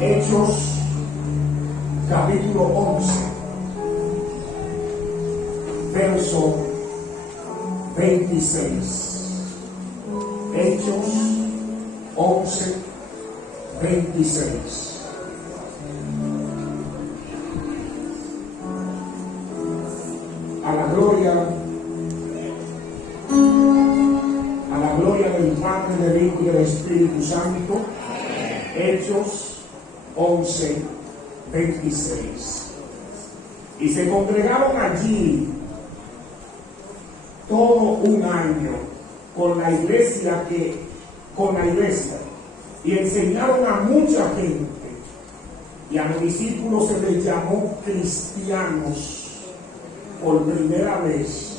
Hechos capítulo 11, verso 26. Hechos 11, 26. A la gloria del Padre, del Hijo y del Espíritu Santo. Hechos 11, 26. Y se congregaron allí todo un año con la iglesia y enseñaron a mucha gente, y a los discípulos se les llamó cristianos por primera vez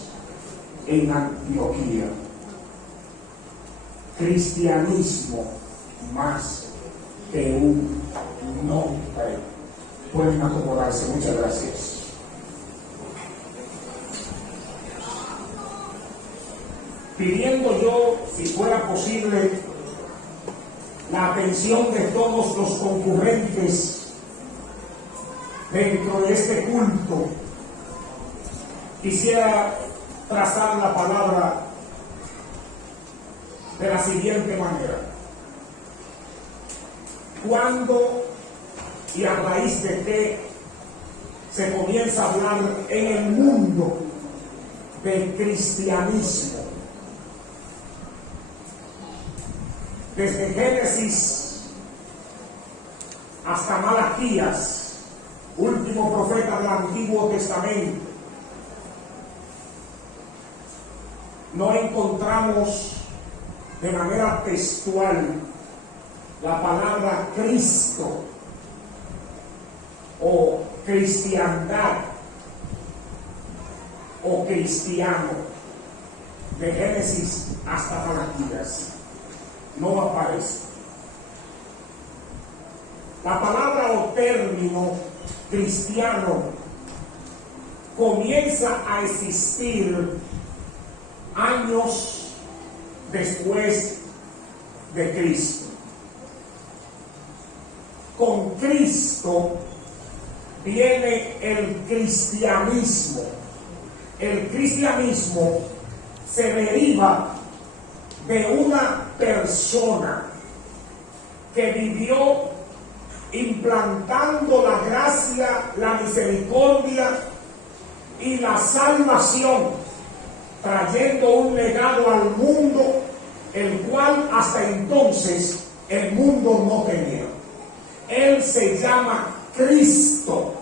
en Antioquía. Cristianismo más que un nombre. Pueden acomodarse. Muchas gracias. Pidiendo yo, si fuera posible, la atención de todos los concurrentes dentro de este culto, quisiera trazar la palabra de la siguiente manera. ¿Cuándo y a raíz de qué se comienza a hablar en el mundo del cristianismo? Desde Génesis hasta Malaquías, último profeta del Antiguo Testamento, no encontramos de manera textual la palabra Cristo o cristiandad o cristiano. De Génesis hasta Malaquías no aparece. La palabra o término cristiano comienza a existir años después de Cristo. Con Cristo viene el cristianismo. El cristianismo se deriva de una persona que vivió implantando la gracia, la misericordia y la salvación, trayendo un legado al mundo, el cual hasta entonces el mundo no tenía. Él se llama Cristo,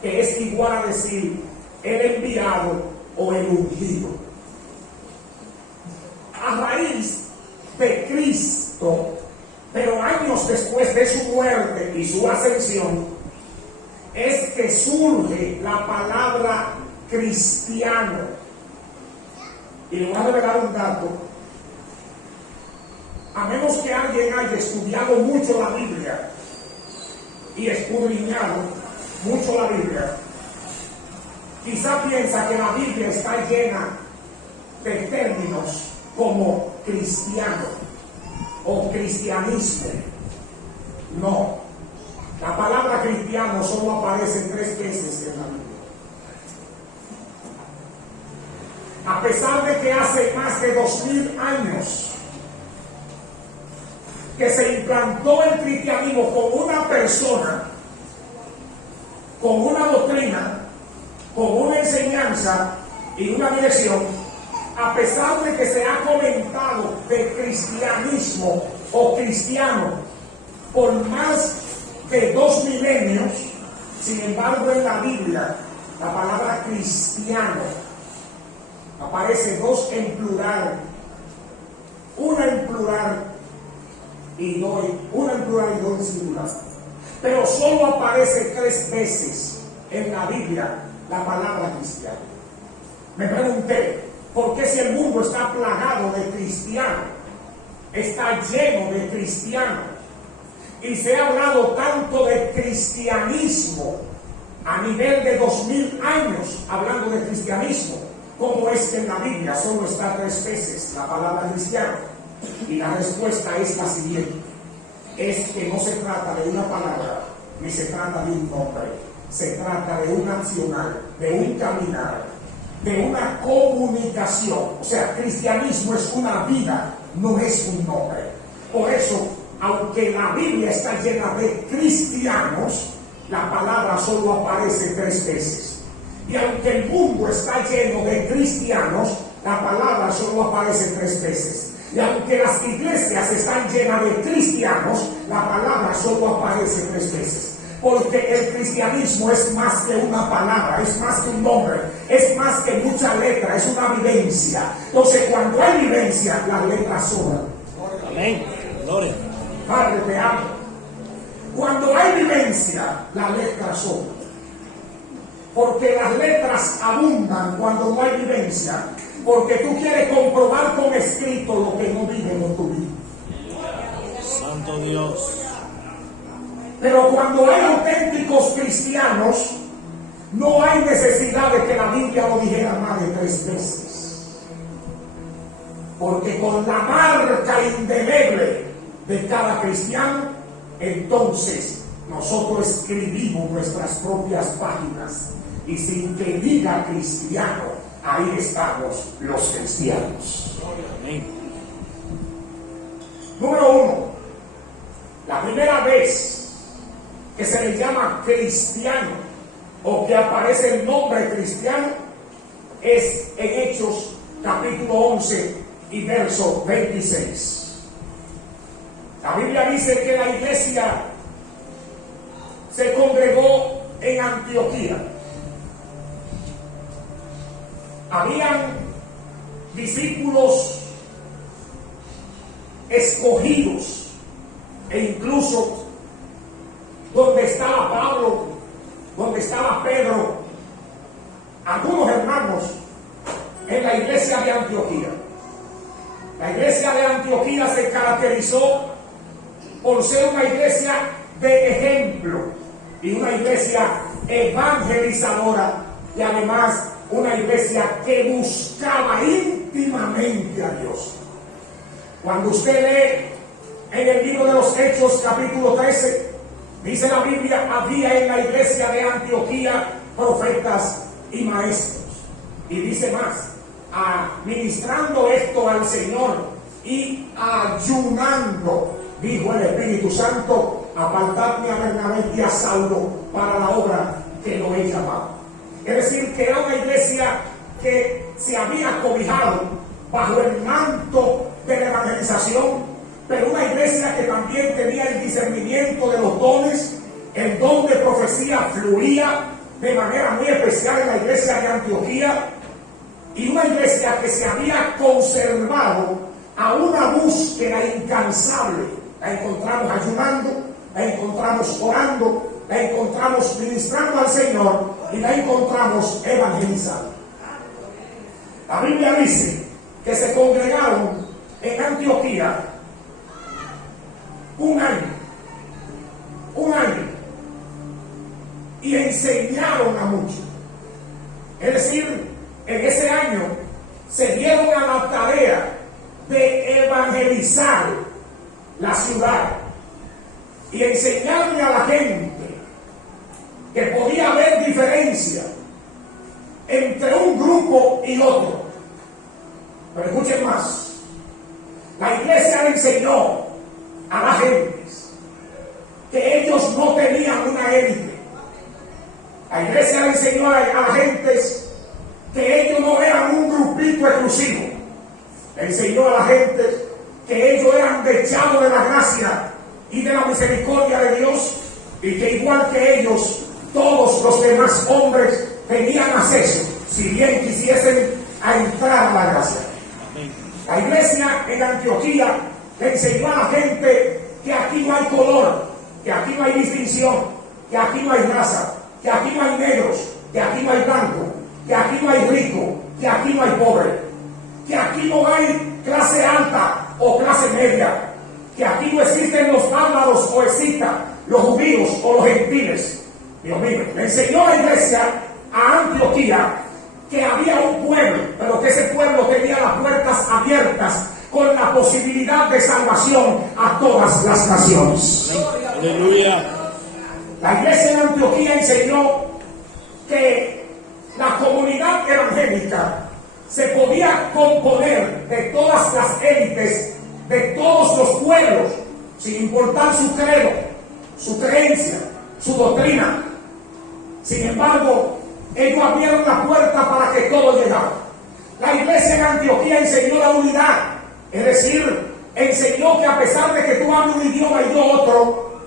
que es igual a decir el enviado o el ungido. A raíz de Cristo, pero años después de su muerte y su ascensión, es que surge la palabra cristiano. Y le voy a revelar un dato. A menos que alguien haya estudiado mucho la Biblia y escudriñado mucho la Biblia, quizá piensa que la Biblia está llena de términos como cristiano o cristianismo. No, la palabra cristiano solo aparece 3 veces en la Biblia. A pesar de que hace más de 2000 años que se implantó el cristianismo con una persona, con una doctrina, con una enseñanza y una dirección, a pesar de que se ha comentado de cristianismo o cristiano por más de 2 milenios, sin embargo en la Biblia la palabra cristiano aparece 2 en plural, una en plural y una en plural y 2 en singular, pero solo aparece 3 veces en la Biblia la palabra cristiano. Me pregunté, ¿por qué si el mundo está plagado de cristianos, está lleno de cristianos, y se ha hablado tanto de cristianismo a nivel de 2000 años hablando de cristianismo, cómo es que en la Biblia solo está 3 veces la palabra cristiano? Y la respuesta es la siguiente: es que no se trata de una palabra, ni se trata de un nombre, se trata de un accionar, de un caminar, de una comunicación. O sea, cristianismo es una vida, no es un nombre. Por eso, aunque la Biblia está llena de cristianos, la palabra solo aparece 3 veces. Y aunque el mundo está lleno de cristianos, la palabra solo aparece 3 veces. Y aunque las iglesias están llenas de cristianos, la palabra solo aparece 3 veces. Porque el cristianismo es más que una palabra, es más que un nombre, es más que mucha letra, es una vivencia. Entonces, cuando hay vivencia, las letras sobran. Amén. Gloria. Padre, te amo. Cuando hay vivencia, las letras sobran. Porque las letras abundan cuando no hay vivencia. Porque tú quieres comprobar con escrito lo que no vive en tu vida. Santo Dios. Pero cuando hay auténticos cristianos, no hay necesidad de que la Biblia lo dijera más de 3 veces. Porque con la marca indeleble de cada cristiano, entonces nosotros escribimos nuestras propias páginas. Y sin que diga cristiano, ahí estamos los cristianos. Amén. Número 1. La primera vez que se le llama cristiano o que aparece el nombre cristiano es en Hechos capítulo 11 y verso 26. La Biblia dice que la iglesia se congregó en Antioquía. Habían discípulos escogidos e incluso donde estaba Pablo, donde estaba Pedro, algunos hermanos en la iglesia de Antioquía. La iglesia de Antioquía se caracterizó por ser una iglesia de ejemplo y una iglesia evangelizadora y además una iglesia que buscaba íntimamente a Dios. Cuando usted lee en el libro de los Hechos capítulo 13, dice la Biblia, había en la iglesia de Antioquía profetas y maestros. Y dice más, administrando esto al Señor y ayunando, dijo el Espíritu Santo, apartadme a Bernabé y a Saulo para la obra que lo he llamado. Es decir, que era una iglesia que se había cobijado bajo el manto de la evangelización, pero una iglesia que también tenía el discernimiento de los dones. El don de profecía fluía de manera muy especial en la iglesia de Antioquía, y una iglesia que se había conservado a una búsqueda incansable. La encontramos ayunando, la encontramos orando, la encontramos ministrando al Señor y la encontramos evangelizando. La Biblia dice que se congregaron en Antioquía un año, y enseñaron a muchos. Es decir, en ese año se dieron a la tarea de evangelizar la ciudad y enseñarle a la gente que podía haber diferencia entre un grupo y otro. Pero escuchen más, la iglesia le enseñó a la gente que ellos no tenían una élite. La iglesia le enseñó a la gente que ellos no eran un grupito exclusivo. Le enseñó a la gente que ellos eran desechados de la gracia y de la misericordia de Dios, y que igual que ellos, todos los demás hombres tenían acceso, si bien quisiesen, a entrar a la gracia. La iglesia en Antioquía le enseñó a la gente que aquí no hay color, que aquí no hay distinción, que aquí no hay raza, que aquí no hay negros, que aquí no hay blanco, que aquí no hay rico, que aquí no hay pobre, que aquí no hay clase alta o clase media, que aquí no existen los bárbaros o escitas, los judíos o los gentiles. Dios mío, le enseñó la iglesia a Antioquía que había un pueblo, pero que ese pueblo tenía las puertas abiertas con la posibilidad de salvación a todas las naciones. Aleluya. La iglesia en Antioquía enseñó que la comunidad evangélica se podía componer de todas las élites, de todos los pueblos, sin importar su credo, su creencia, su doctrina. Sin embargo, ellos abrieron la puerta para que todo llegara. La iglesia en Antioquía enseñó la unidad, es decir, enseñó que a pesar de que tú hables un idioma y yo otro,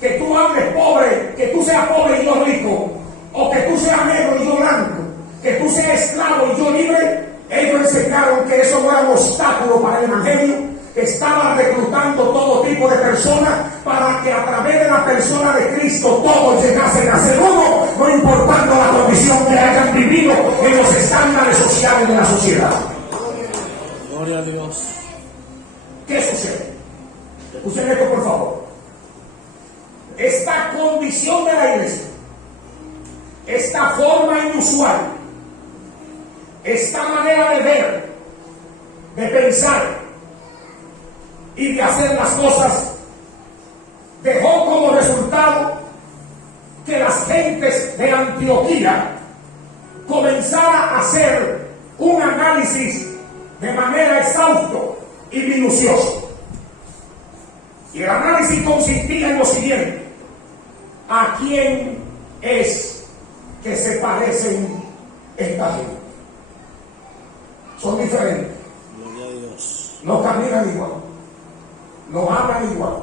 que tú hables pobre, que tú seas pobre y yo rico, o que tú seas negro y yo blanco, que tú seas esclavo y yo libre, ellos enseñaron que eso no era un obstáculo para el evangelio, que estaba reclutando todo tipo de personas para que a través de la persona de Cristo todos llegasen a ser uno, no importando la condición que hayan vivido en los estándares sociales de la sociedad. Gloria a Dios. ¿Qué sucede? Escuchen esto, por favor. Esta condición de la iglesia, esta forma inusual, esta manera de ver, de pensar y de hacer las cosas, dejó como resultado que las gentes de Antioquía comenzaran a hacer un análisis de manera exhausto y minucioso. Y el análisis consistía en lo siguiente: ¿a quién es que se parecen esta gente? Son diferentes, Gloria a Dios. no caminan igual, no hablan igual,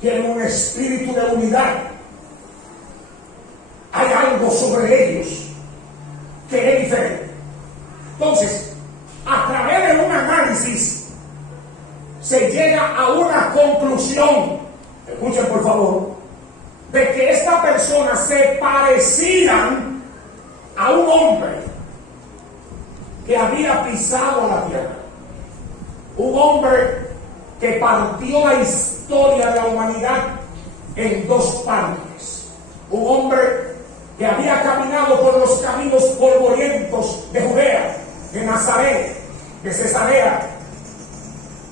tienen un espíritu de unidad. Hay algo sobre ellos que es diferente. Entonces, a través de un análisis se llega a una conclusión, escuchen por favor, de que esta persona se parecían a un hombre que había pisado la tierra, un hombre que partió la historia de la humanidad en dos partes, un hombre que había caminado por los caminos polvorientos de Judea, de Nazaret, de Cesarea,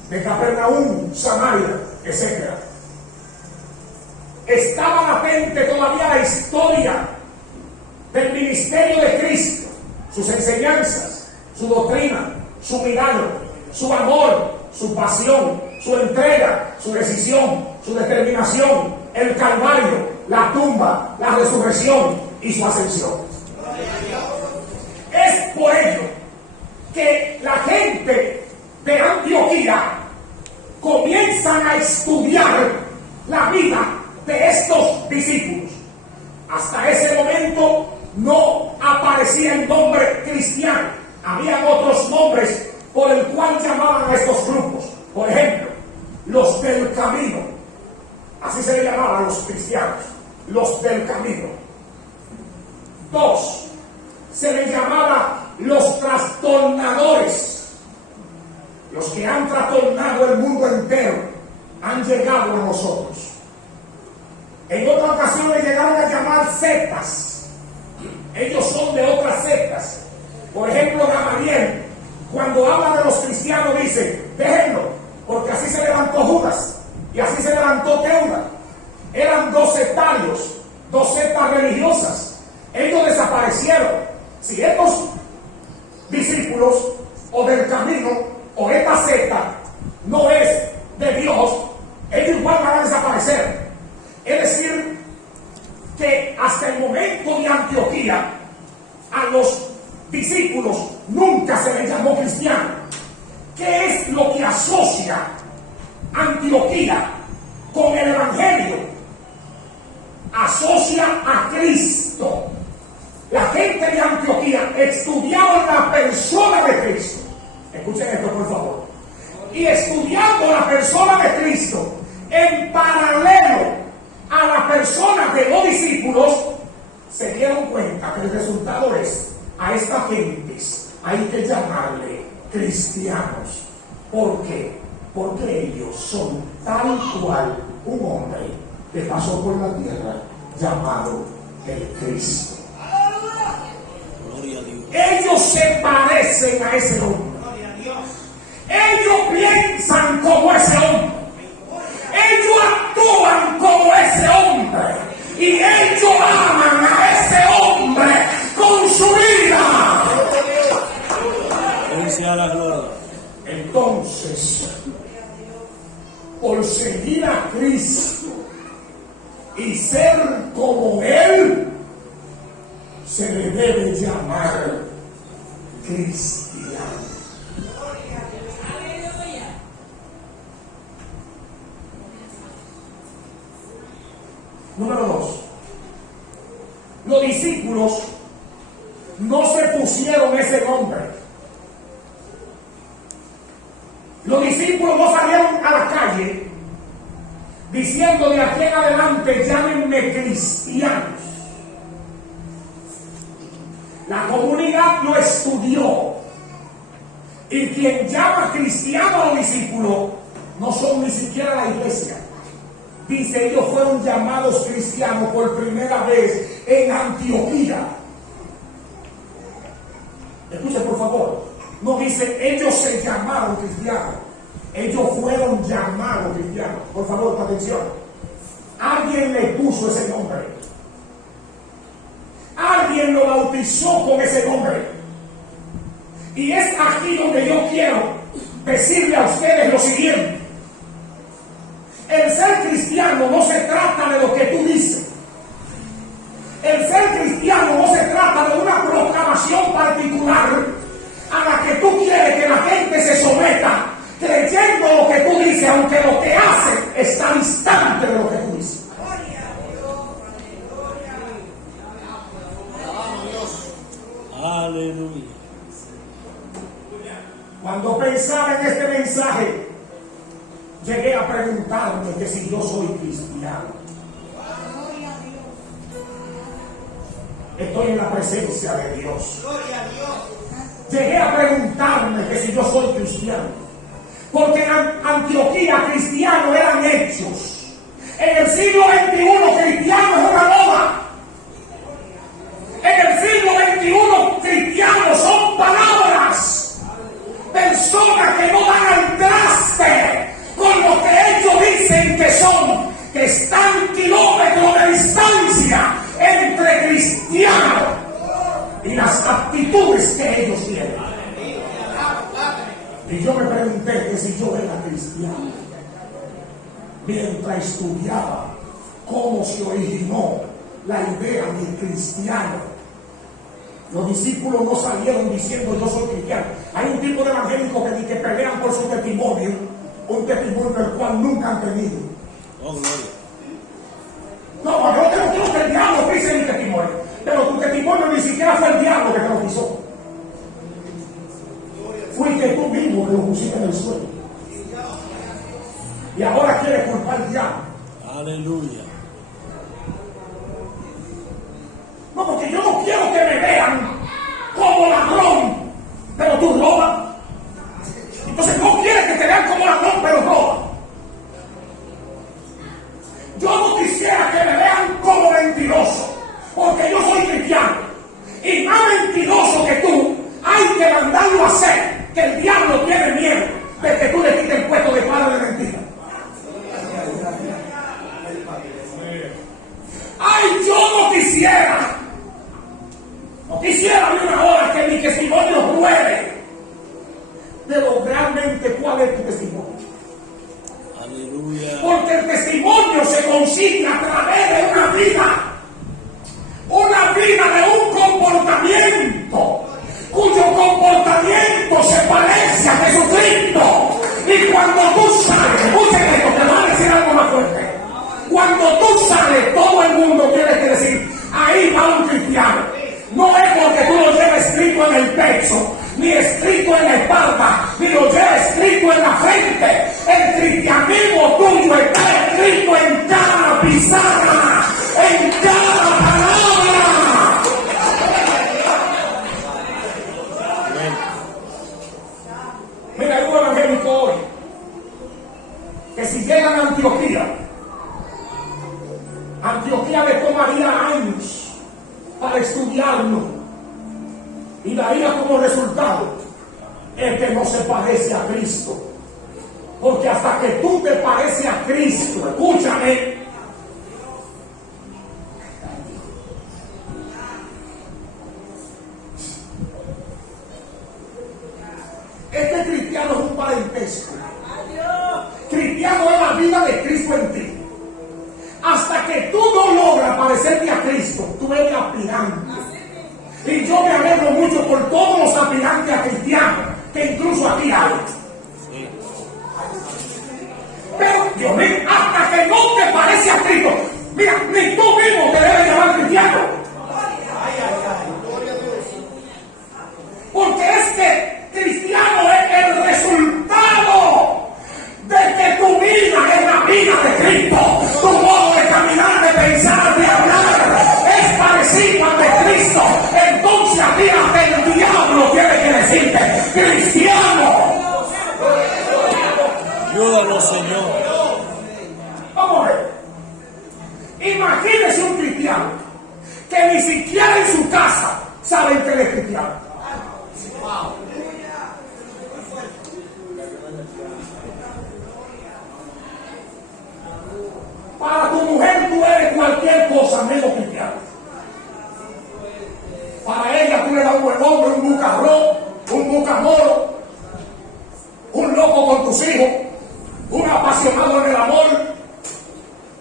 de Capernaum, Samaria, etc. Estaba latente todavía la historia del ministerio de Cristo, sus enseñanzas, su doctrina, su milagro, su amor, su pasión, su entrega, su decisión, su determinación, el Calvario, la tumba, la resurrección y su ascensión. Es por ello que la gente de Antioquía comienzan a estudiar la vida de estos discípulos. Hasta ese momento no aparecía el nombre cristiano. Habían otros nombres por el cual llamaban a estos grupos. Por ejemplo, los del camino. Así se le llamaban a los cristianos, los del camino. 2. Se les llamaba los trastornadores. Los que han trastornado el mundo entero han llegado a nosotros. En otra ocasión le llegaron a llamar sectas. Ellos son de otras sectas. Por ejemplo, Gamaliel, cuando habla de los cristianos, dice: déjenlo, porque así se levantó Judas y así se levantó Teuda. Eran dos sectarios, dos sectas religiosas. Ellos desaparecieron. Si estos discípulos o del camino o esta secta no es de Dios, ellos igual van a desaparecer. Es decir, que hasta el momento de Antioquía a los discípulos nunca se les llamó cristiano. ¿Qué es lo que asocia Antioquía con el evangelio? Asocia a Cristo. La gente de Antioquía estudiaba la persona de Cristo. Escuchen esto, por favor. Y estudiando la persona de Cristo en paralelo a la persona de los discípulos, se dieron cuenta que el resultado es: a estas gentes hay que llamarle cristianos. ¿Por qué? Porque ellos son tal cual un hombre que pasó por la tierra llamado el Cristo. Gloria a Dios. Ellos se parecen a ese hombre. Ellos piensan como ese hombre. Ellos actúan como ese hombre. Y ellos aman a ese hombre con su vida. Él sea la gloria. Entonces, por seguir a Cristo y ser como Él, se le debe llamar cristiano. Número 2. Los discípulos no se pusieron ese nombre. Los discípulos no salieron a la calle diciendo de aquí en adelante llámenme cristianos. La comunidad lo estudió. Y quien llama cristiano a los discípulos no son ni siquiera la iglesia. Dice, ellos fueron llamados cristianos por primera vez en Antioquía. Escuche por favor. No dice, ellos se llamaron cristianos. Ellos fueron llamados cristianos. Por favor, atención. Alguien le puso ese nombre. Alguien lo bautizó con ese nombre. Y es aquí donde yo quiero decirle a ustedes lo siguiente. El ser cristiano no se trata de lo que tú dices. El ser cristiano no se trata de una proclamación particular a la que tú quieres que la gente se someta, creyendo lo que tú dices, aunque lo que hace está distante de lo que tú dices. Aleluya. Cuando pensaba en este mensaje, llegué a preguntarme que si yo soy cristiano. Estoy en la presencia de Dios. Llegué a preguntarme que si yo soy cristiano. Porque en Antioquía cristianos eran hechos. En el siglo XXI cristiano es una moda. En el siglo XXI cristianos son palabras. Personas que no dan al traste con lo que ellos dicen que son, que están kilómetros de distancia entre cristianos y las actitudes que ellos tienen. Y yo me pregunté que si yo era cristiano, mientras estudiaba cómo se originó la idea del cristiano. Los discípulos no salieron diciendo yo soy cristiano. Hay un tipo de evangélicos que pelean por su testimonio, un testimonio el cual nunca han tenido. Oh, gloria. No, yo no quiero que el diablo pise mi testimonio, pero tu testimonio ni siquiera fue el diablo que te lo pisó. Fuiste tú mismo que lo pusiste en el suelo. Y ahora quieres culpar al diablo. Aleluya. No, porque yo no quiero que me vean como ladrón, pero tú robas. Entonces no quieres que te vean como ladrón, pero robas. Yo no quisiera que me vean como mentiroso, porque yo soy cristiano. Y más mentiroso que tú, hay que mandarlo a hacer, que el diablo tiene miedo de que tú le quites el puesto de padre de mentira. Ay, yo no quisiera de una hora que mi testimonio pruebe, pero realmente ¿cuál es tu testimonio? Aleluya. Porque el testimonio se consigue a través de una vida de un comportamiento, cuyo comportamiento se parece a Jesucristo. Y cuando tú sales, escuchen esto, te voy a decir algo más fuerte. Cuando tú sales, todo el mundo tiene que decir, ahí va un cristiano. No es porque tú lo lleves escrito en el pecho, ni escrito en la espalda, ni lo lleves escrito en la frente. El cristianismo tuyo está escrito en cada pizarra, en cada palabra. Mira, hay un evangélico hoy que si llegan a Antioquía le tomaría años para estudiarlo y daría como resultado el que no se parece a Cristo. Porque hasta que tú te pareces a Cristo, escúchame, este cristiano es un parentesco. Cristiano es la vida de Cristo en ti. Hasta que tú no logras parecerte a Cristo, tú eres aspirante. Y yo me alegro mucho por todos los aspirantes a cristianos que incluso aquí hay. Pero, Dios mío, hasta que no te parece a Cristo, mira, ni tú mismo te debes llamar cristiano. Porque es que cristiano es el resultado de que tu vida es la vida de Cristo. Tu modo de caminar, de pensar, de hablar es parecido al de Cristo. Entonces a ti hasta el diablo tiene que decirte cristiano. Ayúdanos, Señor. Vamos a ver. Imagínese un cristiano que ni siquiera en su casa saben que él es cristiano. Para tu mujer tú eres cualquier cosa menos cristiano. Para ella tú eres un buen hombre, un bucarrón, un bucamoro, un loco con tus hijos, un apasionado en el amor,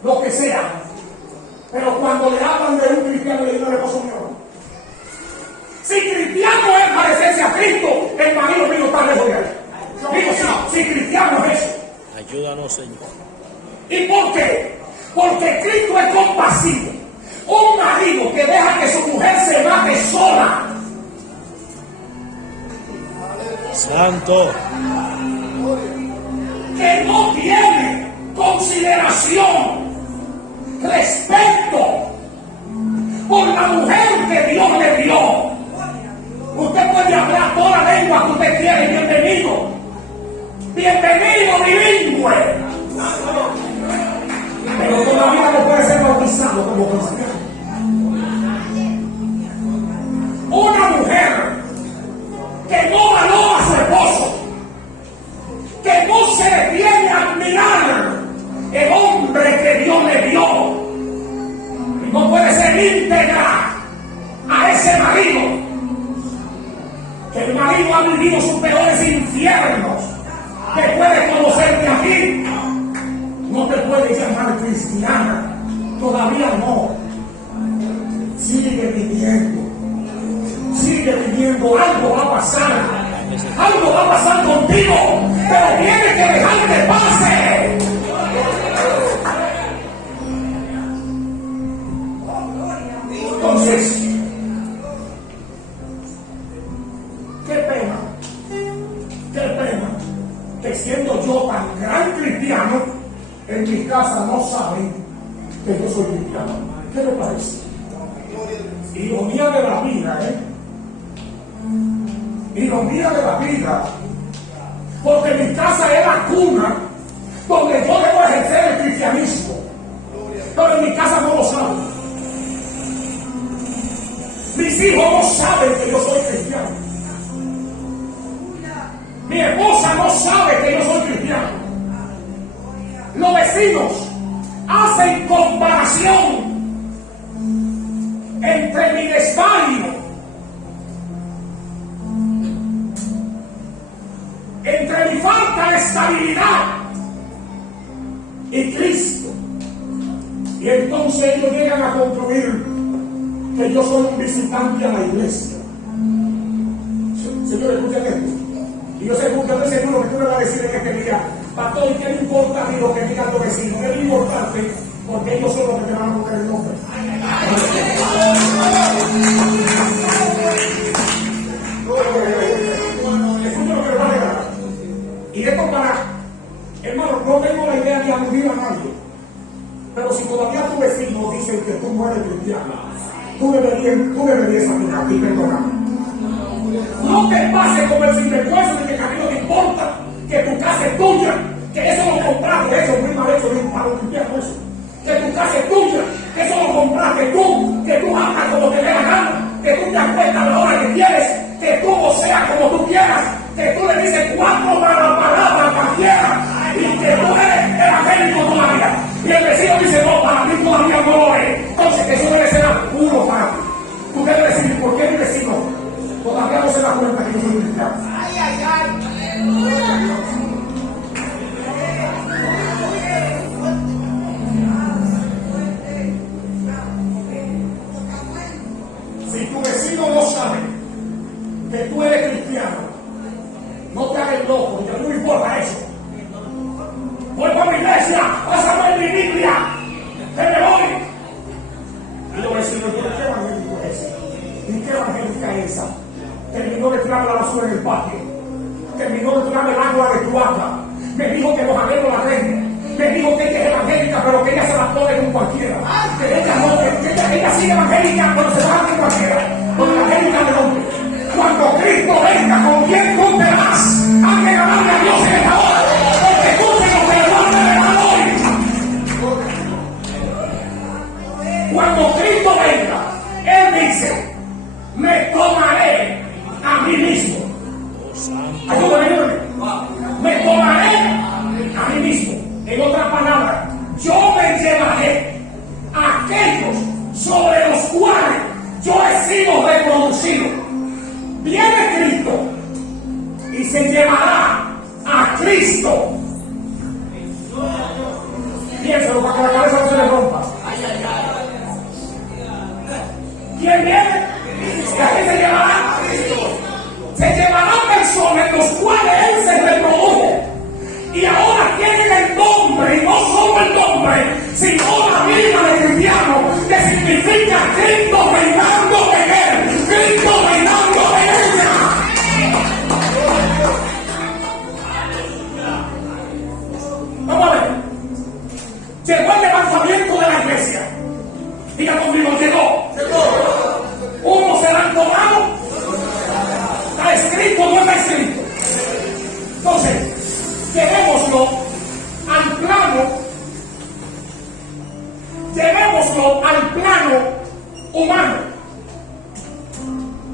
lo que sea. Pero cuando le hablan de un cristiano, no le pasó miedo. Si cristiano es parecerse a Cristo, el marido mío está lejos de él. Digo, si cristiano es eso. Ayúdanos, Señor. ¿Y por qué? Porque Cristo es compasivo. Un marido que deja que su mujer se mate sola. Santo. Que no tiene consideración, respeto por la mujer que Dios le dio. Usted puede hablar toda la lengua que usted quiere. Bienvenido. Bienvenido bilingüe. Pero todavía no puede ser bautizado como cristiano. Una mujer que no valora a su esposo, que no se detiene a admirar el hombre que Dios le dio, y no puede ser íntegra a ese marido, que el marido ha vivido sus peores infiernos, después de conocerte a ti. No te puedes llamar cristiana, todavía no. Sigue viviendo, algo va a pasar, algo va a pasar contigo, pero tienes que dejar que pase. Entonces, qué pena que siendo yo tan gran cristiano, en mi casa no saben que yo soy cristiano. ¿Qué le parece? Ironía de la vida, Ironía de la vida. Porque mi casa es la cuna donde yo debo ejercer el cristianismo. Pero en mi casa no lo saben. Mis hijos no saben que yo soy cristiano. Mi esposa no sabe que yo soy cristiano. Los vecinos hacen comparación entre mi desvarío, entre mi falta de estabilidad y Cristo. Y entonces ellos llegan a concluir que yo soy un visitante a la iglesia. Señor, escuchen esto. Y yo estoy seguro que tú me vas a decir en este día: pastor, ¿qué me importa a mí lo que digan los vecinos? Es importante, porque ellos son los que te van a poner el nombre. Escucha lo que le va a negar. Y esto para, hermano, no tengo la idea de aludir a nadie, pero si todavía tu vecino dice que tú no eres cristiano, tú deberías examinarte y perdonarme. No te pase como el sinvergüenza de que a mí no te importa que tu casa es tuya, que eso lo compraste, eso es muy mal hecho para un cristiano, eso. Que tu casa es tuya, que eso lo compraste tú, que tú andas como te dé la gana, que tú te acuestas a la hora que quieres, que tú o sea como tú quieras, que tú le dices 4 palabras a cualquiera y que tú eres evangélico todavía. Y el vecino dice, no, para mí todavía no lo es. Entonces, eso debe ser puro para ti. Tú debes decir, ¿por qué mi vecino todavía no se da cuenta que yo soy cristiano? Si tu vecino no sabe que tú eres cristiano, no te hagas loco, que no importa eso. Vuelvo a mi iglesia, pásame mi Biblia, que me voy. Y los vecinos, ¿qué evangélico es ese? ¿Y qué evangélica es esa? Terminó de tirar la basura en el patio, terminó de tirar el agua de tu agua, me dijo que los arreglos la reina, me dijo que ella es evangélica, pero que ella se la pone con cualquiera, que ella no, que ella sigue evangélica, pero se va con cualquiera, con evangélica de hombre. Cuando Cristo venga, ¿con quién tú te vas? Hay que ganarle a Dios en esta hora, porque tú te lo perdonas de mal hoy. Cuando Cristo venga, Él dice, me tomaré a mí mismo. Ayúdame, ayúdame. Me tomaré a mí mismo. En otras palabras, yo me llevaré a aquellos sobre los cuales yo he sido reproducido. Viene Cristo y se llevará a Cristo. Piénsalo para que la cabeza no se le rompa. ¿Quién viene? ¿A quién se llevará? Se llevará personas en los cuales Él se reproduce. Y ahora tienen el nombre, y no solo el nombre, sino la vida de cristiano, que significa Cristo reinando en Él, Cristo reinando en ella. Vamos a ver. Llegó el levantamiento de la iglesia. Diga conmigo, llegó. Unos serán tomados. Está escrito, no está escrito. Entonces, llevémoslo al plano humano.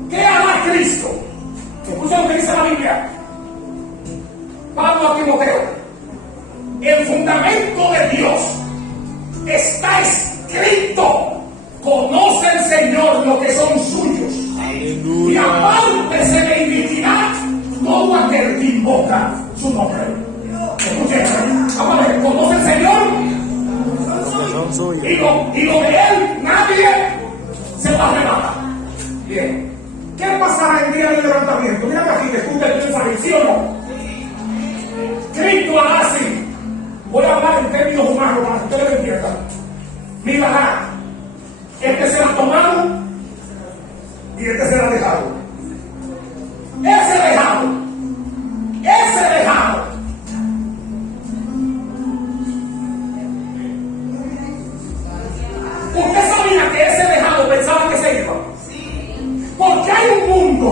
¿Qué hará Cristo? Escucha lo que dice la Biblia. Pablo a Timoteo. El fundamento de Dios está escrito. Conoce el Señor lo que son suyos. Aleluya. Y apártese de iniquidad todo aquel que invoca su nombre. Escuchen, vamos a ver, conoce el Señor Los que son suyos. y lo de Él nadie se va a arrebatar. Bien, ¿qué pasará el día del levantamiento? Mira que aquí te escucha el mensaje, ¿sí o no? Cristo hará así. Voy a hablar en términos humanos para que ustedes lo entiendan. Mira, este será tomado y este será dejado. Ese dejado. ¿Usted sabía que ese dejado pensaba que se iba? Porque hay un mundo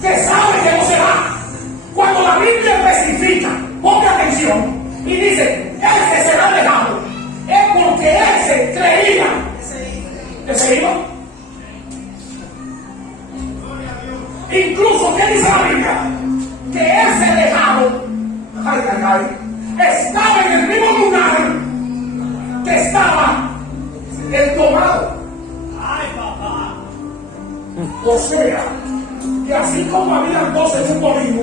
que sabe que no se va. Cuando la Biblia especifica, ponga atención, y dice, ese será dejado, es porque ese creía que se iba. Incluso, ¿qué dice la Biblia? Que ese dejado, estaba en el mismo lugar que estaba el tomado. O sea, que así como habían 12 en un molino,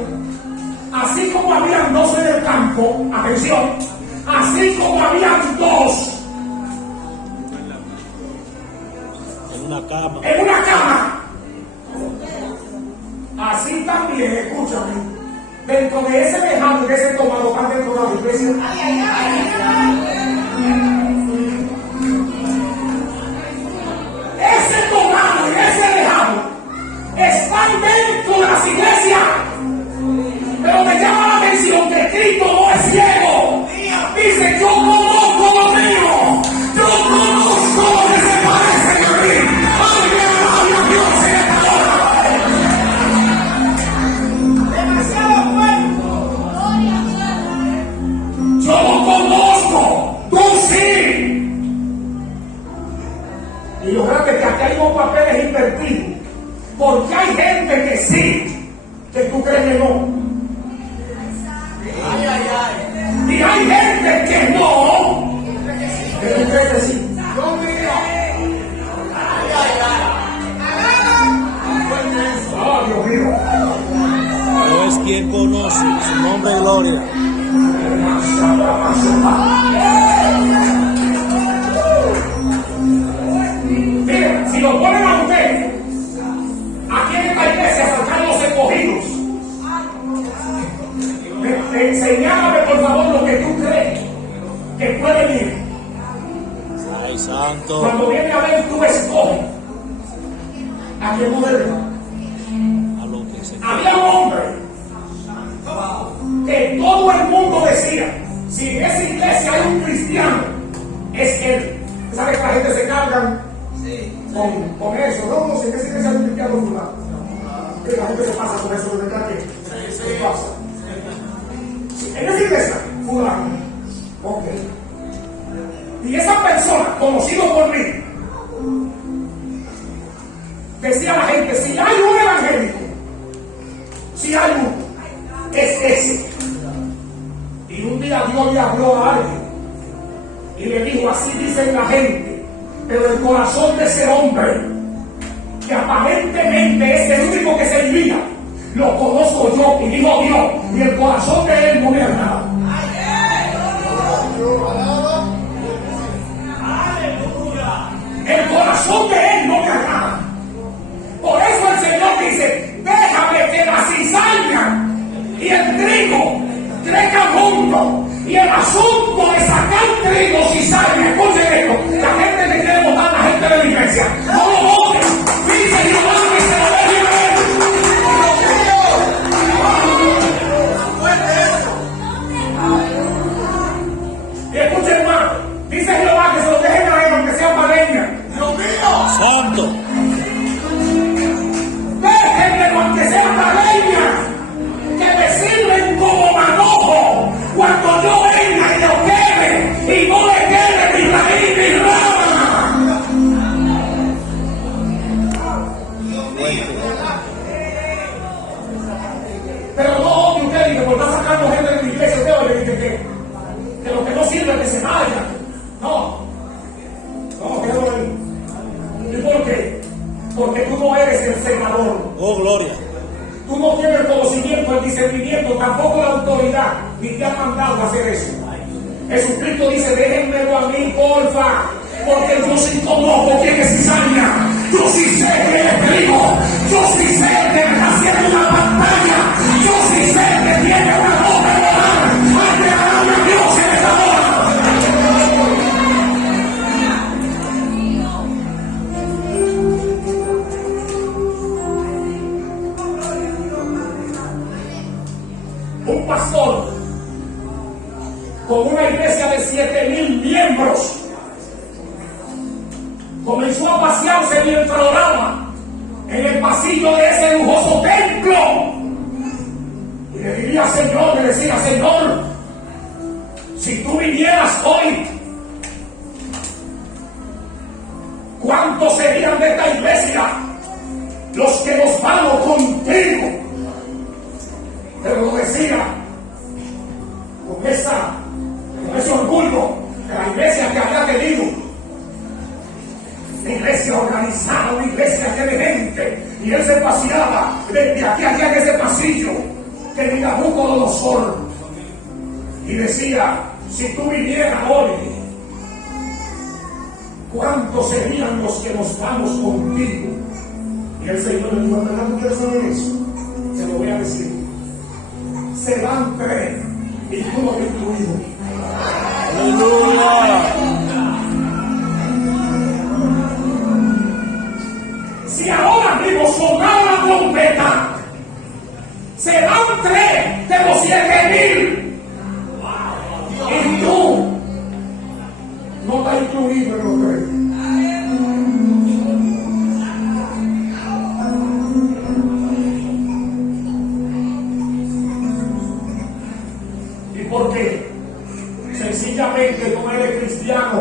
así como habían 12 en el campo, atención, así como habían 2 En una cama. en una cama, así también, escúchame, dentro de ese dejado, de ese tomado, van dentro de la iglesia. Ese tomado y ese dejado están dentro de las iglesias. Pero me llama la atención que Cristo no es ciego. Dice, yo conozco lo mío. Yo conozco lo que se parece a mí. Alguien alabe a Dios en esta hora. Demasiado fuerte. Yo lo conozco. Tú sí. Y lo grande es que aquí hay unos papeles invertidos. Porque hay gente que sí, que tú crees que no. mío. No es quien conoce su nombre y gloria. Mire, si lo ponen a usted aquí en esta iglesia a sacar los escogidos, señálame por favor lo que tú crees que puede ir. Ay, santo. Cuando viene a ver, tú escoges a quien moderna. A lo que se Había un hombre que todo el mundo decía, si en esa iglesia hay un cristiano, es él. ¿Sabe que la gente se cargan con eso? No, si en esa iglesia hay un cristiano, fulano. Y la gente se pasa con eso, ¿verdad que se pasa? En esa iglesia, fulano. Ok. Y esa persona, conocido por mí, decía a la gente, si hay un evangélico, si hay uno, es ese. Y un día Dios le habló a alguien y le dijo, así dice la gente, pero el corazón de ese hombre, que aparentemente es el único que se iría, lo conozco yo. Y dijo Dios, y el corazón de él no me agrada. El corazón de él no me agrada. Por eso el Señor dice, déjame que la cizaña y el trigo crezcan juntos. Y el asunto de sacar trigo, cizaña, escuchen esto, la gente le quiere votar a la gente de la iglesia. No lo voten. Dice Jehová que se lo deje a él. Y escuchen hermano, dice Jehová que se lo dejen a él aunque sea paleña. santo. Déjenme aunque sea paleña, que me sirven como manojo cuando yo venga y lo quede y no le quede ni raíz ni rama. Pero no odie usted y que por estar sacando gente de la iglesia usted le dice que lo que no sirve que se vaya. No, quédalo ahí. ¿Y por qué? Porque tú no eres el senador. Oh, gloria. Tú no tienes el conocimiento, el discernimiento, tampoco la autoridad, ni te han mandado a hacer eso. Jesucristo dice, déjenmelo a mí, porfa, porque yo sí conozco quién es cizaña, yo sí sé que es trigo, yo sí sé que está haciendo una pantalla, yo sí sé que tiene una hoja de volar. ¡Hay que darle a Dios en esta hora! Un pastor con una iglesia de 7,000 miembros comenzó a pasearse mientras oraba en el pasillo de ese lujoso templo y le diría Señor, le decía Señor, si tú vinieras hoy, ¿cuántos serían de esta iglesia los que nos vamos contigo? Pero lo decía con ese orgullo de la iglesia que había tenido, una iglesia organizada, una iglesia llena de gente, y él se paseaba desde aquí a allá en ese pasillo que ni Nabucodonosor, y decía, si tú vinieras hoy, ¿cuántos serían los que nos vamos contigo? Y el Señor le dijo, ¿verdad que quieres saber eso? Se lo voy a decir. Serán 3 y tú lo has incluido. Aleluya. Si ahora mismo sonara la trompeta, serán 3 de los 7,000. Y tú no estás incluido en los 3. ¿Por qué? Sencillamente no eres cristiano.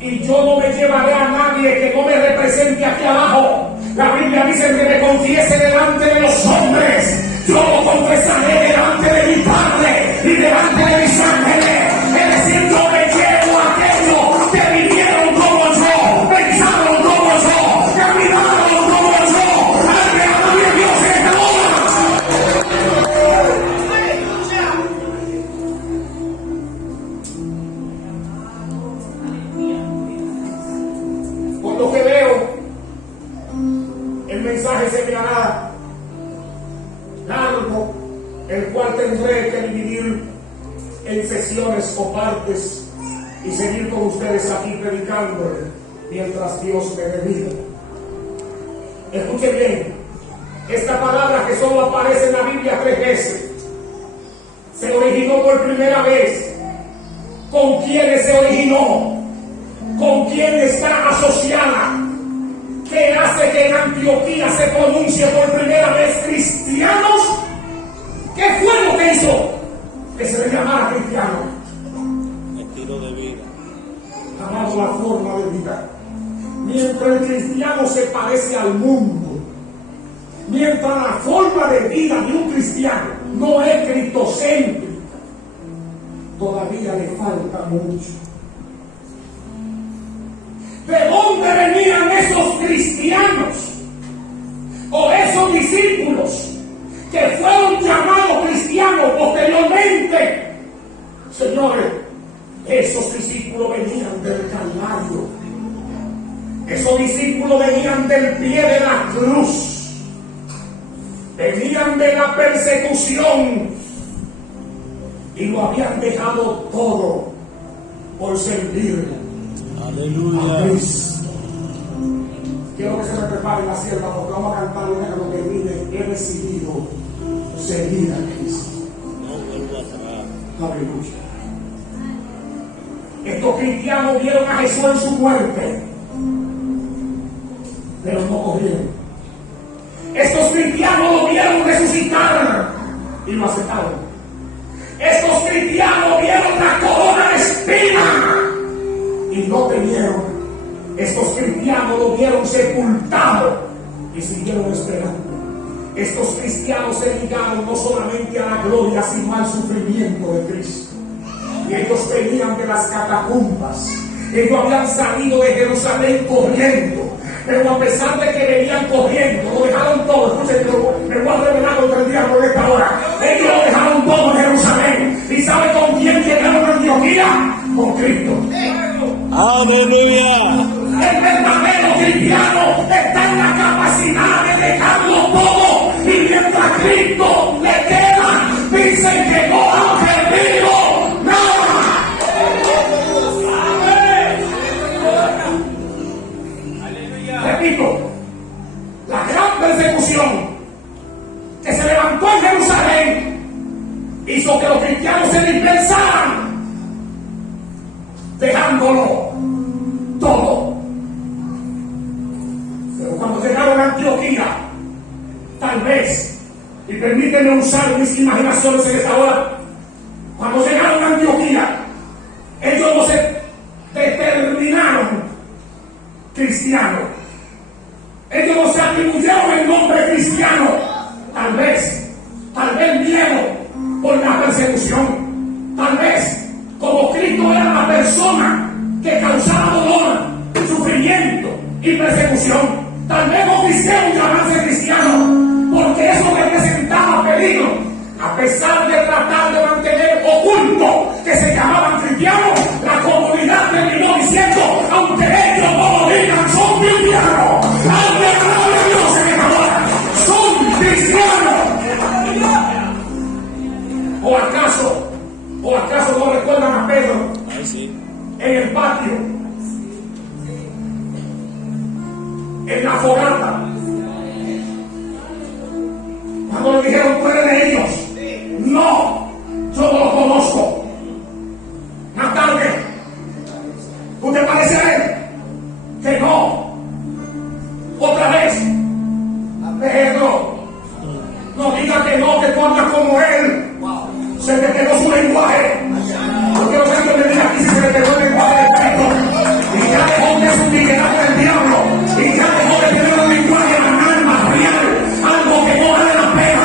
Y yo no me llevaré a nadie que no me represente aquí abajo. La Biblia dice que me confiese delante de los hombres. Yo lo confesaré delante de mi Padre y delante de mis ángeles. Es decir, yo me llevo a aquellos que vivieron como yo, pensaron como yo, caminaron como yo. Nadie a Dios seminará largo, el cual tendré que dividir en sesiones o partes y seguir con ustedes aquí predicando mientras Dios me dé vida. Escuchen bien, esta palabra que solo aparece en la Biblia 3 veces, se originó por primera vez. ¿Con quiénes se originó? ¿Con quién está asociada? ¿Qué hace que en Antioquía se pronuncie por primera vez cristianos? ¿Qué fue lo que hizo que se le llamara cristiano? Estilo de vida. Amado, la forma de vida. Mientras el cristiano se parece al mundo, mientras la forma de vida de un cristiano no es cristocéntrica, todavía le falta mucho. ¿De dónde venían esos cristianos o esos discípulos que fueron llamados cristianos posteriormente? Señores, esos discípulos venían del Calvario. Esos discípulos venían del pie de la cruz. Venían de la persecución y lo habían dejado todo por servirle. Aleluya. A Cristo. Quiero que se me prepare la sierva porque vamos a cantar un himno que vive. He decidido seguir a Cristo. No vuelvo atrás. Aleluya. Estos cristianos vieron a Jesús en su muerte, pero no corrieron. Estos cristianos lo vieron resucitar y lo aceptaron. Estos cristianos vieron la corona de espinas y no temieron. Estos cristianos lo vieron sepultado y siguieron esperando. Estos cristianos se ligaron no solamente a la gloria, sino al sufrimiento de Cristo. Y ellos venían de las catacumbas. Ellos habían salido de Jerusalén corriendo. Pero a pesar de que venían corriendo, lo dejaron todo. Escuchen, me voy a revelar contra el diablo de esta hora. Ellos lo dejaron todo en Jerusalén. ¿Y sabe con quién llegaron a Antioquía? Con Cristo. Aleluya. El verdadero cristiano está en la capacidad de dejarlo todo. Y mientras Cristo le queda, dicen que no han perdido nada. Repito, la gran persecución que se levantó en Jerusalén hizo que los cristianos se dispersaran, dejándolo todo. Pero cuando llegaron a Antioquía, tal vez, y permítanme usar mis imaginaciones en esta hora, cuando llegaron a Antioquía, ellos no se determinaron cristianos. Ellos no se atribuyeron el nombre cristiano. Tal vez miedo por la persecución. Tal vez, como Cristo era la persona que causaba dolor, sufrimiento y persecución, tal vez no quisieron llamarse cristianos, porque eso representaba peligro. A pesar de tratar de mantener oculto que se llamaban cristianos, la comunidad terminó diciendo, aunque ellos no lo digan, son cristianos. Dios en esta hora, son cristianos. ¿O acaso no recuerdan a Pedro? Ay, sí. En el patio, en la fogata, cuando le dijeron, tú eres de ellos? No, yo no lo conozco. Más tarde, ¿tú te pareces a él? Que no. Otra vez, Pedro, no diga que no, que tú andas como él. Se te quedó su lenguaje. Yo quiero que alguien me diga aquí si se le quedó el lenguaje de Cristo. Y ya dejó de sumisión del diablo. Y ya dejó de tener un lenguaje en la alma real. Algo que no vale la pena.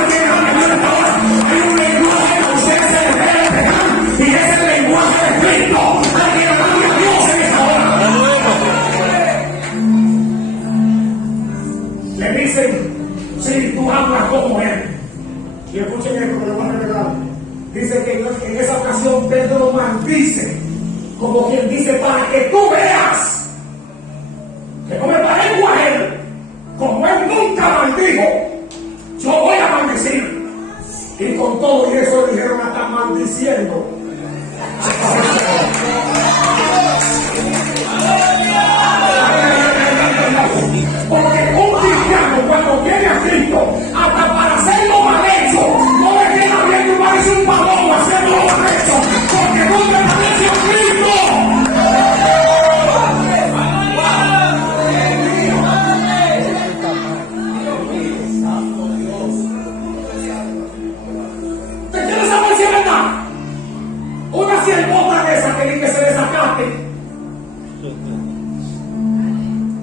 Hay un lenguaje que ustedes se le debe pegar. Y es el lenguaje de Cristo. Alguien alabe a Dios en esta hora. Le dicen, sí, tú hablas como él. Y escuchen esto que le voy a revelar. Dice que en esa ocasión Pedro maldice, como quien dice, para que tú veas que no me parezco a él, como él nunca maldijo,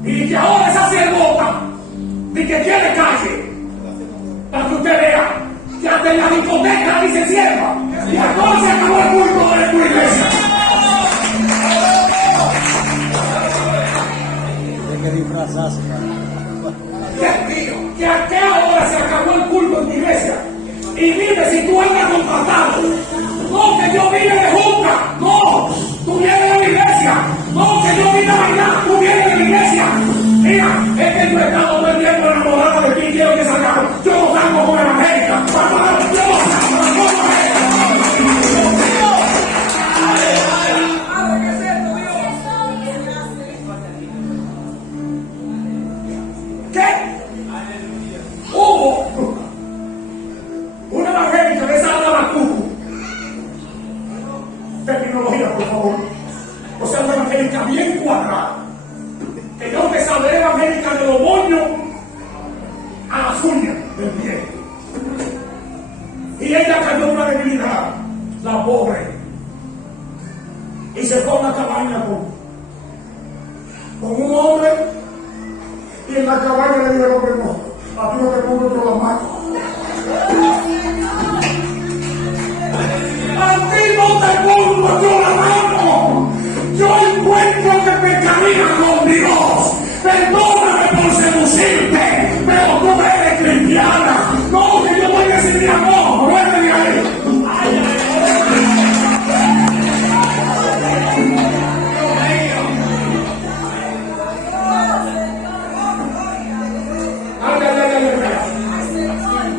Y que ahora esa siervota, y que quiere calle, para que usted vea que hasta en la discoteca dice sierva, y ahora se acabó el culto de tu iglesia. Hay que disfrazarse. Que a qué hora se acabó el culto en tu iglesia. Y dime si tú andas contratado. No, que yo vine de junta. No, tú vienes de la iglesia. No, que yo vine a bailar. Tú vienes de la iglesia. Mira, es que yo he estado todo el tiempo enamorado de ti. Quiero que salgamos. Yo no salgo con evangélica. Yo no salgo con evangélica. ¿Qué? Hubo una evangélica que esa hablaba cucu. Terminología, por favor. O sea, una evangélica bien cuadrada. Que yo que saber evangélica de los moños a las uñas del pie. Y ella cayó en una debilidad, la pobre. Y se fue a una cabaña con un hombre. Y en la cabaña le dijo al hombre, no, a ti no te pongo por la mano. A ti no te pongo yo la mano. Yo encuentro que pecaría con Dios. Perdóname por seducirte, pero tú eres cristiana. No, que yo voy a decir mi amor, no es de ahí.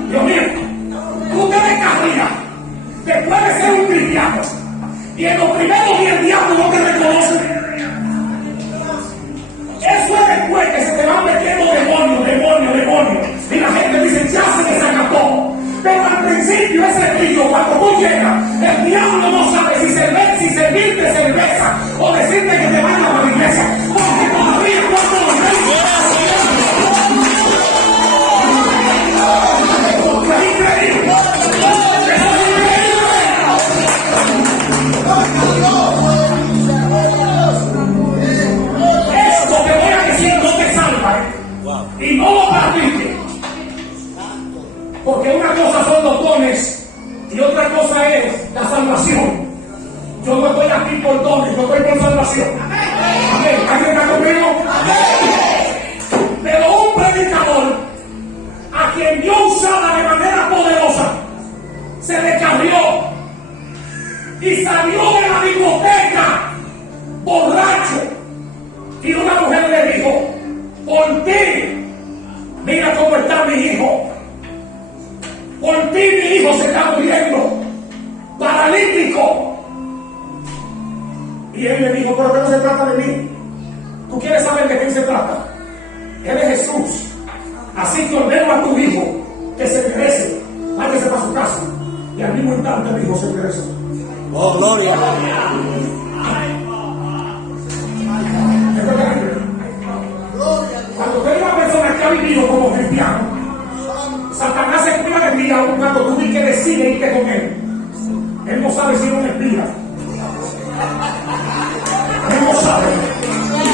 Dios mío, tú te descarrías después de ser un cristiano y en los primeros 10 días no te reconocen. Eso es después que se te van metiendo demonios y la gente dice ya se desacató. Pero al principio ese brillo, cuando tú llegas, el diablo no sabe si servirte cerveza o decirte que te vayas a la iglesia, porque todavía cuando los esto que voy a decir no te salva, y no lo practiques, porque una cosa son los dones y otra cosa es la salvación. Yo no estoy aquí por dones, yo estoy por salvación. Amén. ¿Alguien está conmigo? Pero un predicador a quien Dios usaba de manera poderosa se descarrió y salió de la discoteca borracho, y una mujer le dijo, por ti, mira cómo está mi hijo, por ti mi hijo se está muriendo, paralítico. Y él le dijo, pero que no se trata de mí, tú quieres saber de quién se trata, él es Jesús. Así que ordeno a tu hijo que se merece, váyase para su casa. Y al mismo instante el hijo se merece. Oh, gloria. Cuando tú eres una persona que ha vivido como cristiano, Satanás se cuida de ti aun cuando tú ni que decides irte con él. Él no sabe si es un espía. Él no sabe.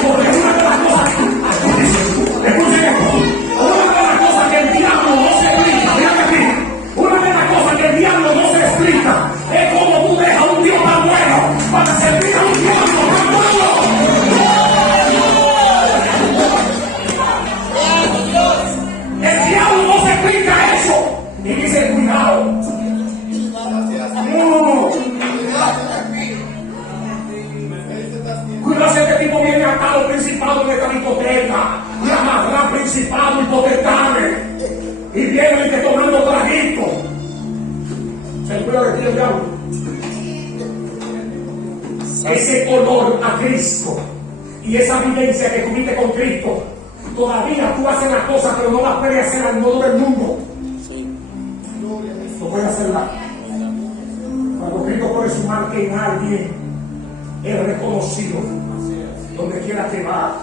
Porque una de las cosas, escuchen esto, una de las cosas que el diablo no se explica, fíjate aquí, una de las cosas que el diablo no se explica es cómo tú dejas a un Dios tan bueno para servir a un diablo tan bueno. El diablo no se explica eso y dice cuidado. No. Cuidado si este tipo viene acá al principado de esta discoteca y amarra principado y potestades y viene el que tomando traguito. Se cuida de ti el diablo. Ese olor a Cristo y esa vivencia que tuviste con Cristo, todavía tú haces las cosas pero no las puedes hacer al modo del mundo. No puedes hacerla. Cuando Cristo pone su marca en alguien, es reconocido donde quiera que va,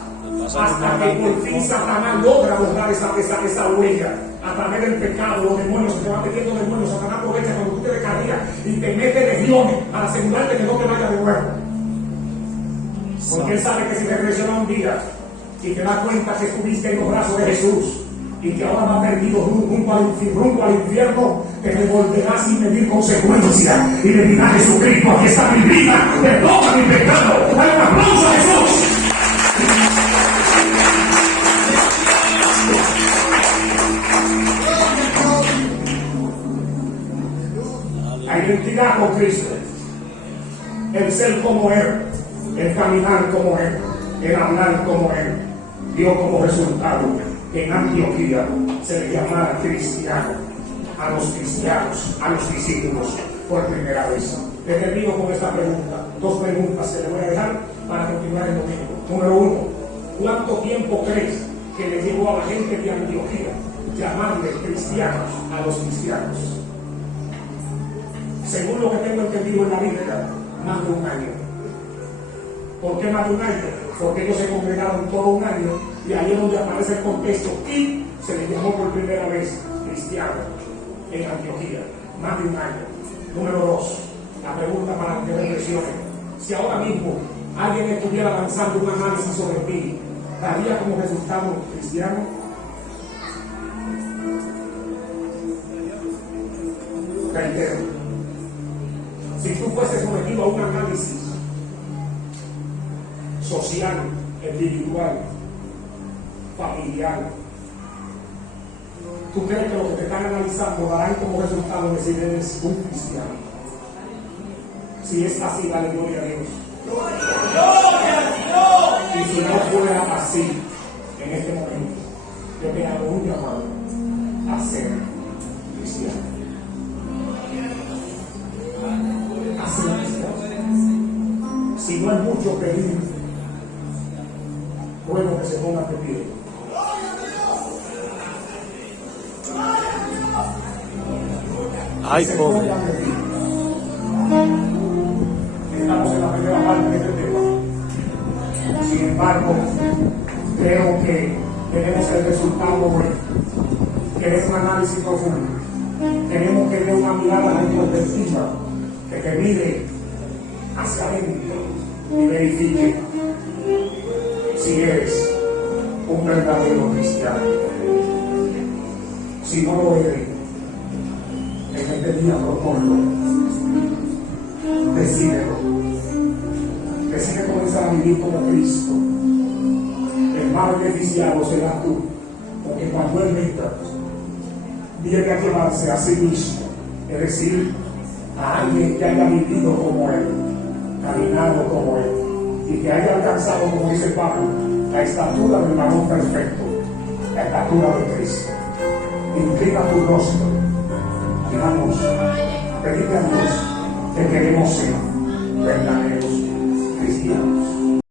hasta que por fin Satanás logra borrar esa huella a través del pecado. Los demonios se te van metiendo demonios. Satanás aprovecha cuando tú te descarrías y te mete legiones para asegurarte que no te vayas de nuevo, porque él sabe que si te traiciona un día y te das cuenta que estuviste en los brazos de Jesús y que ahora va perdido rumbo al infierno, te devolverás sin medir consecuencia y le dirás: Jesucristo, aquí está mi vida, perdona mi pecado. Dale un aplauso a Jesús. La identidad con Cristo, el ser como Él, el caminar como Él, el hablar como Él, dio como resultado en Antioquía se le llamara cristiano a los cristianos, a los discípulos, por primera vez. Le termino con esta pregunta, dos preguntas que le voy a dejar para continuar el domingo. Número uno, ¿cuánto tiempo crees que le llevó a la gente de Antioquía llamarle cristianos a los cristianos? Según lo que tengo entendido en la Biblia, más de un año. ¿Por qué más de un año? Porque ellos se congregaron todo un año y ahí es donde aparece el contexto y se les llamó por primera vez cristiano en Antioquía. Más de un año. Número dos, la pregunta para que reflexionen: si ahora mismo alguien estuviera lanzando un análisis sobre ti, ¿daría como resultado cristiano? Reitero, si tú fueses sometido a un análisis social, individual, familiar, ¿tú crees que lo que te están analizando darán como resultado decir eres un cristiano? Si es así, dale gloria a Dios. Y si no fuera así, en este momento, yo te hago un llamado a ser cristiano. A ser cristiano. Si no es mucho pedir, ruego que se ponga de pie. Ay, pobre. Estamos en la primera parte de este tema. Sin embargo, creo que tenemos el resultado bueno. Queremos un análisis profundo. Tenemos que tener una mirada retrospectiva que te mire hacia adentro y verifique si eres un verdadero cristiano. Si no lo eres, en este día proponlo. Decídelo. Decide comenzar a vivir como Cristo. El más beneficiado será tú, porque cuando Él venga, viene a llevarse a sí mismo, es decir, a alguien que haya vivido como Él, caminado como Él, y que haya alcanzado, como dice Pablo, la estatura del varón perfecto, la estatura de Cristo. Inclina tu rostro y vamos, pedirle a Dios que queremos ser verdaderos cristianos.